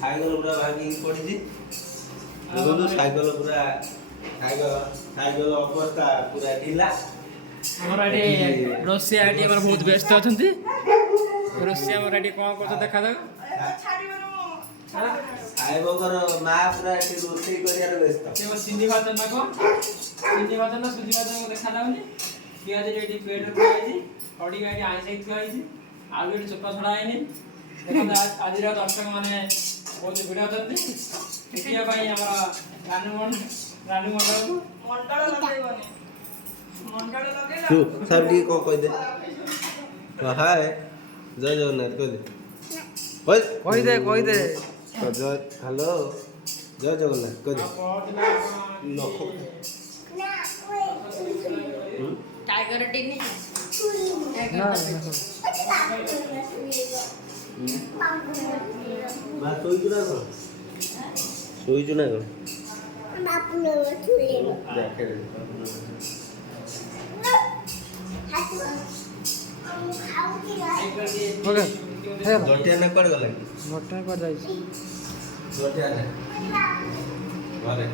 Cycle ପୁରା ଭାଙ୍ଗିକି ପଡ଼ିଛି। ଦେଖନ୍ତୁ ସାଇକେଲ ପୁରା ସାଇକେଲ ଅବସ୍ଥା ପୁରା ଢିଲା। ଆମର ଏଠି ରୋଷେଇଆ ଏଠି ଆମର ବହୁତ ବ୍ୟସ୍ତ ଅଛନ୍ତି। ରୋଷେଇଆ ଆମର ଏଠି କ'ଣ କରୁଛ ଦେଖାଯାଉ। ସାହେବଙ୍କର ମା ପୁରା ଏଠି ରୋଷେଇ କରିବାର ବ୍ୟସ୍ତ। ସିନ୍ଧି ଭାତ ନା କ'ଣ ସିନ୍ଧି ଭାତ ନା ସୁଜି ଭାତ ଦେଖାଯାଉନି। ପିଆଜ ଏଠି ପ୍ଲେଟ୍ରେ ଥୁଆ ହେଇଛି। ଖଡ଼ିକା ଏଠି ଆଇଁଷ ଥୁଆ ହେଇଛି। ଆଳୁ ଏଠି ଚୋପା ଛଡ଼ା ହେଇନି। ଦେଖନ୍ତୁ ଆଜିର ଦର୍ଶକ ମାନେ ବହୁତ ଭିଡ଼ ଅଛନ୍ତି ଦେଖିବା ପାଇଁ ଆମର ରାନୁ ମଣ୍ଡଳକୁ। ସାର୍ ଟିକେ କ'ଣ କହିଦେ। ହାଏ ଜୟ ଜଗନ୍ନାଥ କହିଦେ କହିଦେ ହ୍ୟାଲୋ ଜୟ ଜଗନ୍ନାଥ କହିଦେ। टाइगर टिनी ମା ଶୋଇଛୁ ନା କ'ଣ? ଶୋଇଛୁ ନା କ'ଣ? ଜଟିଆ ନା କୁଆଡ଼େ ଗଲା? ଘଟଣା କୁଆଡ଼େ ଯାଇଛି? ଜଟିଆ ନା ଘରେ